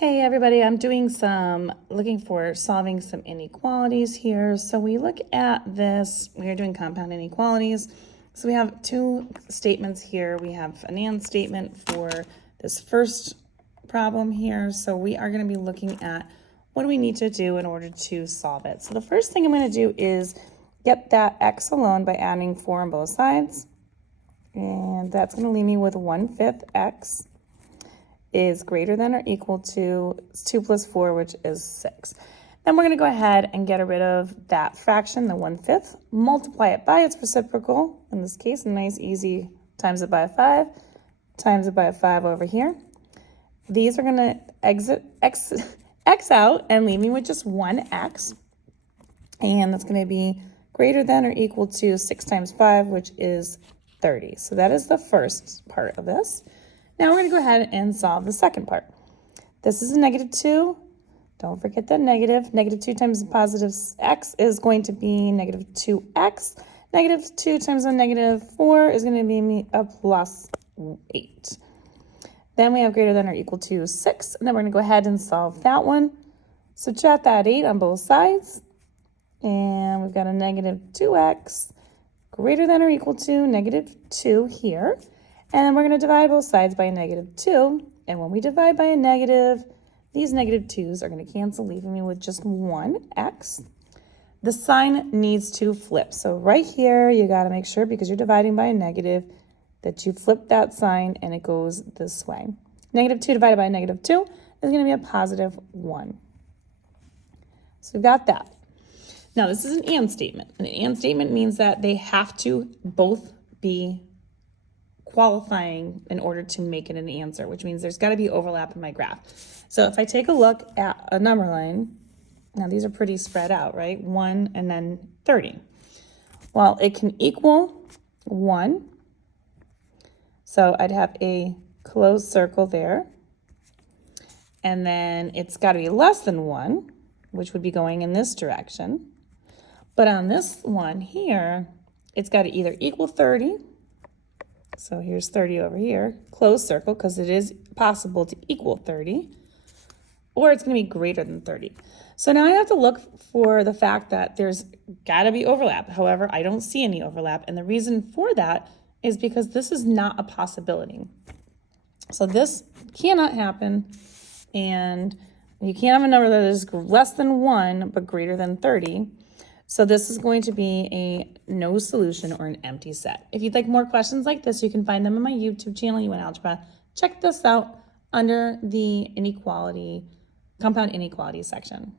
Hey everybody, I'm looking for solving some inequalities here. So we look at this, we are doing compound inequalities. So we have two statements here. We have an and statement for this first problem here. So we are going to be looking at what do we need to do in order to solve it. So the first thing I'm going to do is get that x alone by adding 4 on both sides. And that's going to leave me with 1/5 x is greater than or equal to 2 plus 4, which is 6. Then we're going to go ahead and get rid of that fraction, the 1/5, multiply it by its reciprocal, in this case, a nice easy times it by 5, times it by 5 over here. These are going to exit x out and leave me with just 1x, and that's going to be greater than or equal to 6 times 5, which is 30. So that is the first part of this. Now we're going to go ahead and solve the second part. This is a -2. Don't forget that negative. -2 times positive x is going to be -2x. -2 times a -4 is going to be a plus 8. Then we have greater than or equal to 6. And then we're going to go ahead and solve that one. Subtract that 8 on both sides. And we've got a -2x greater than or equal to -2 here. And then we're going to divide both sides by a -2. And when we divide by a negative, these -2's are going to cancel, leaving me with just 1x. The sign needs to flip. So right here, you got to make sure, because you're dividing by a negative, that you flip that sign and it goes this way. -2 divided by a -2 is going to be a positive 1. So we've got that. Now, this is an and statement. An and statement means that they have to both be qualifying in order to make it an answer, which means there's got to be overlap in my graph. So if I take a look at a number line, now these are pretty spread out, right? 1 and then 30. Well, it can equal 1. So I'd have a closed circle there. And then it's got to be less than 1, which would be going in this direction. But on this one here, it's got to either equal 30. So here's 30 over here, closed circle, because it is possible to equal 30, or it's going to be greater than 30. So now I have to look for the fact that there's got to be overlap. However, I don't see any overlap, and the reason for that is because this is not a possibility. So this cannot happen, and you can't have a number that is less than 1 but greater than 30. So this is going to be a no solution or an empty set. If you'd like more questions like this, you can find them on my YouTube channel, Algebra. Check this out under the compound inequality section.